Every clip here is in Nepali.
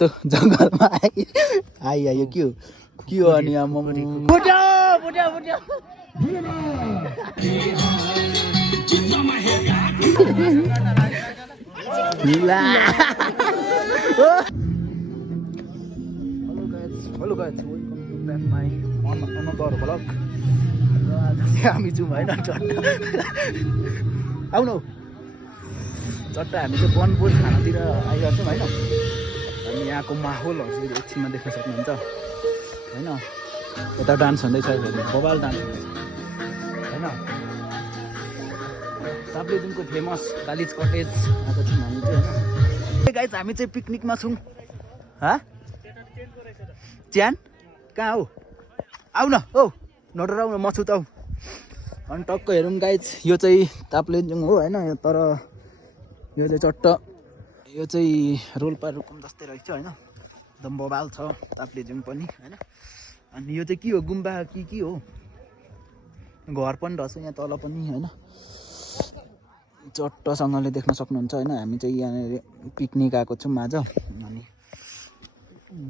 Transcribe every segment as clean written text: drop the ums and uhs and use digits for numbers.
यस्तो जङ्गलमा आइयो के हो अनि hello guys welcome to back my another blog. हामी जाउँ होइन चट्टा आउनु चट्टा हामी चाहिँ वनभोज खानातिर आइरहेको छौँ होइन। अनि यहाँको माहौलहरू चाहिँ एकछिनमा देख्न सक्नुहुन्छ होइन। यता डान्स हुँदैछ बबाल डान्स हुँदैछ होइन। ताप्लेजुङको फेमस कालिज कटेज आएको छौँ हामी चाहिँ होइन। गाइस हामी चाहिँ पिकनिकमा छौँ। च्यान कहाँ हो आउ न हो नडराउ न मछुताउ। अनि टक्क हेरौँ गाइज यो चाहिँ ताप्लेजुङ हो होइन। तर यो चाहिँ चट्ट यो चाहिँ रोल्पा रुकुम जस्तै रहेछ होइन। एकदम बबाल छ ताप्लेजुङ पनि होइन। अनि यो चाहिँ के हो गुम्बा के हो घर पनि रहेछ यहाँ तल पनि होइन। चट्टसँगले देख्न सक्नुहुन्छ होइन। हामी चाहिँ यहाँनिर पिकनिक आएको छौँ आज। अनि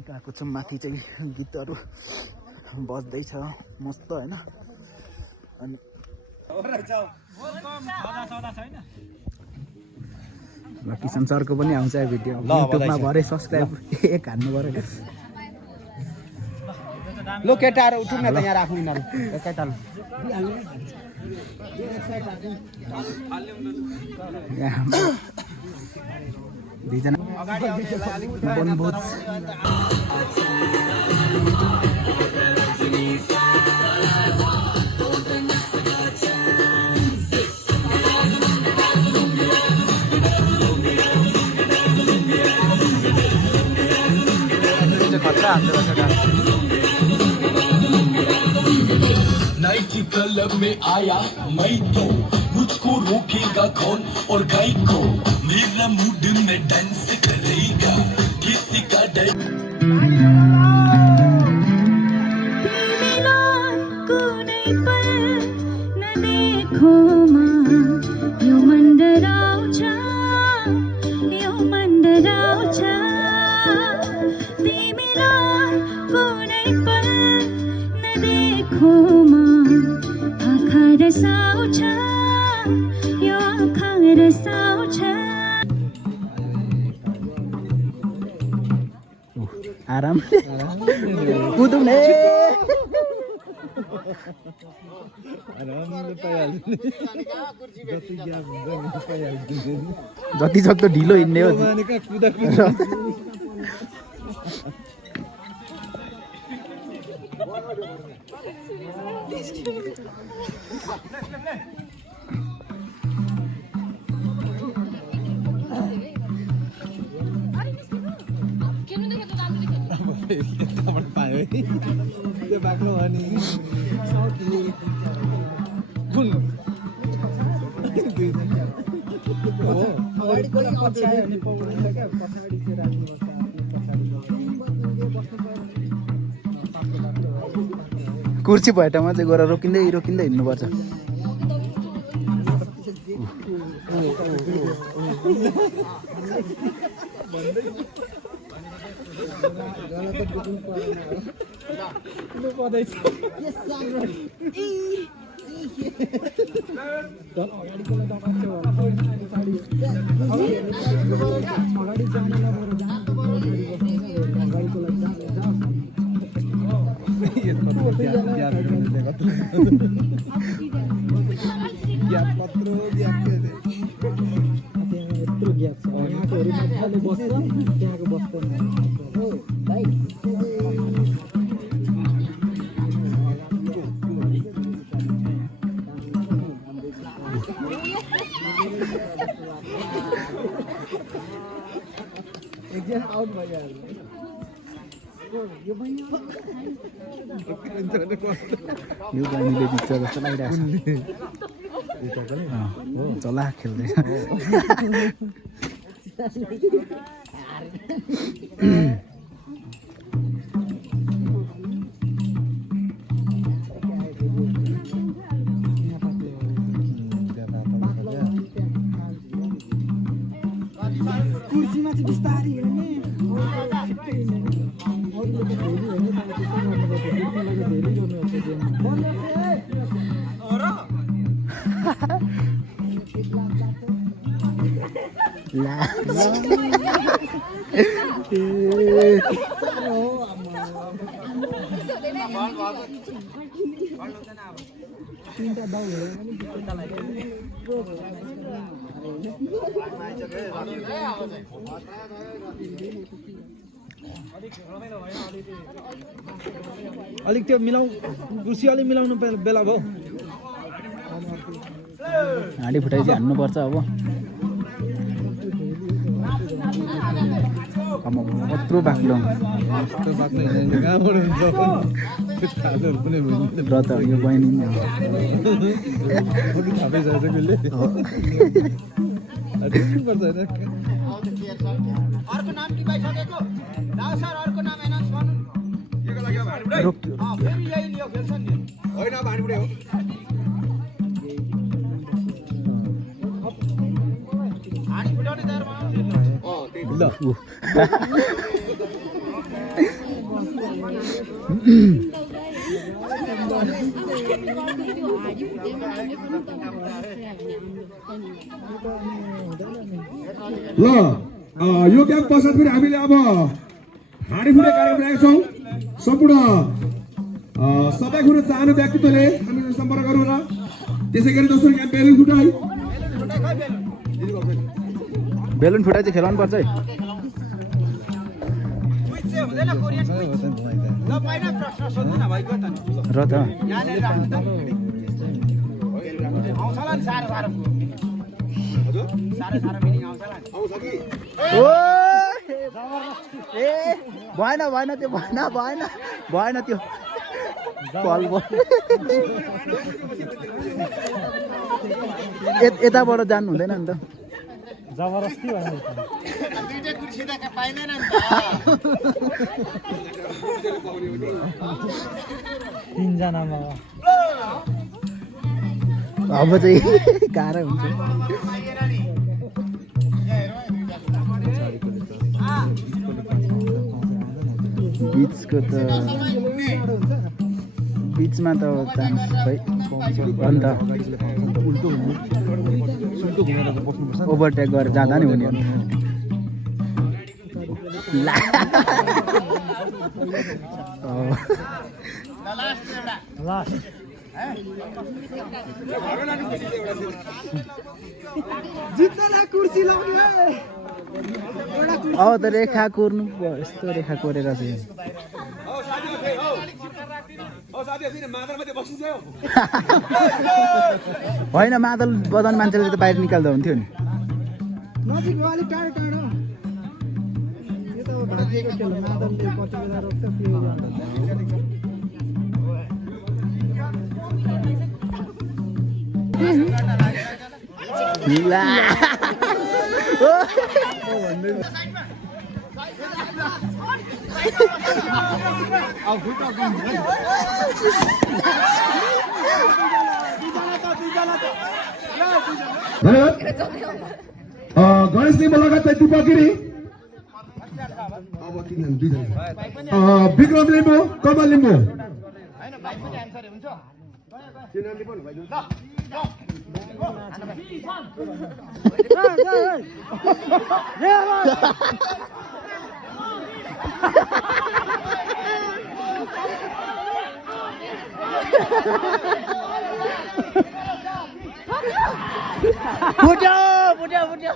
गएको छौँ माथि चाहिँ गीतहरू बज्दैछ मस्त होइन। अनि किसन सरको पनि आउँछ भिडियो युट्युबमा भरे सब्सक्राइब एक हान्नु पऱ्यो। लो केटाहरू उठ्नु न त यहाँ राख्नु यिनीहरू केटाहरू दुईजना वनभोज खतरा हाल्दो रहेछ। नाइट क्लब में आया मैं तो मुझको रोकेगा कौन और गाय को मेरा मूड में डांस करेगा किसी का डर आराम कुदौँ ने जति सक्दो ढिलो हिँड्ने हो। त्यो बाक्लो अनि कुर्सी भएटामा चाहिँ गएर रोकिँदै हिँड्नुपर्छ। यो बहिनीले बिच जस्तो लागिरहेको छ। हो चला खेल्दैछ। कुर्सीमा चाहिँ बिस्तारै हेर्ने ला अलिक त्यो मिलाउ कुर्सी अलिक मिलाउनु बेला भयो हाँडी फुटाइ चाहिँ हान्नुपर्छ अब कत्रो बाक्लो र त यो बहिनी नि अर्को नाम के पाइसकेको दाउ सर अर्को नाम एनाउन्स गर्नु केको लागि फेरि यही लियो खेल्छ नि होइन भाँडीबुढे हो हाडी फुटाउने तयार बनाउनु ल ल यो गेम पश्चात फेरि हामीले अब हाँडी फुटे कार्यक्रम राखेका छौँ सम्पूर्ण सबै कुरो चाहनु व्यक्तित्वले हामीसँग सम्पर्क गरौँ न त्यसै गरी दोस्रो गेम बेलुन फुटाइ बेलुन फुटाइ चाहिँ खेलाउनु पर्छ है हुँदैन कोरियन ल पाइन प्रश्न सोध्नु न भइगयो त र त यहाँनिर राख्नु त आउँछ होला नि साह्रो साह्रो साह्रो मिनिङ आउँछ होला नि ओ ए भएन भएन त्यो भएन त्यो बल यताबाट जानु हुँदैन नि त जबरजस्ती भयो दुईटै कुर्सी त पाइँदैन नि त तीनजनामा अब चाहिँ गाह्रो हुन्छ बिचको त बिचमा त चान्स खै अन्त ओभरटेक गरेर जाँदा नि हुने अन्त ला कुर्सी लाउने अब त रेखा कोर्नु यस्तो रेखा कोरेर चाहिँ होइन मादल बजाउने मान्छेले त बाहिर निकाल्दा हुन्थ्यो नि नजिक हो अलिक टाढो टाढो यो त भागिएको खेल मादलले कति बेला रोक्छ ला गणेश लिम्बू लगायत दिपक गिरी विक्रम लिम्बू कमल लिम्बू फुट्यो फुट्यो फुट्यो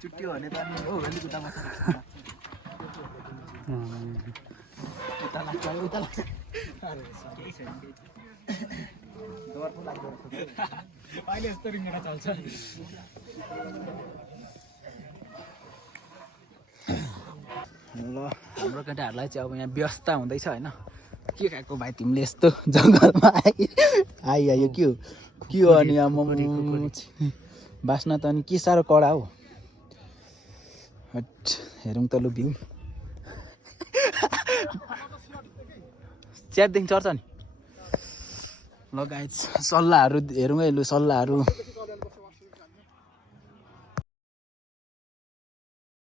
चुट्टियो भने त हो अलि उता लाग्छ अहिले यस्तो रिङ्गटा चल्छ ल हाम्रो केटाहरूलाई चाहिँ अब यहाँ व्यवस्था हुँदैछ होइन के खाएको भाइ तिमीले यस्तो जङ्गलमा आइयो के हो अनि अब बाँच्न त अनि के साह्रो कडा हो हट हेरौँ त लु भ्यू च्याटदेखि चढ्छ नि ल गाइज सल्लाहहरू हेरौँ है लु सल्लाहहरू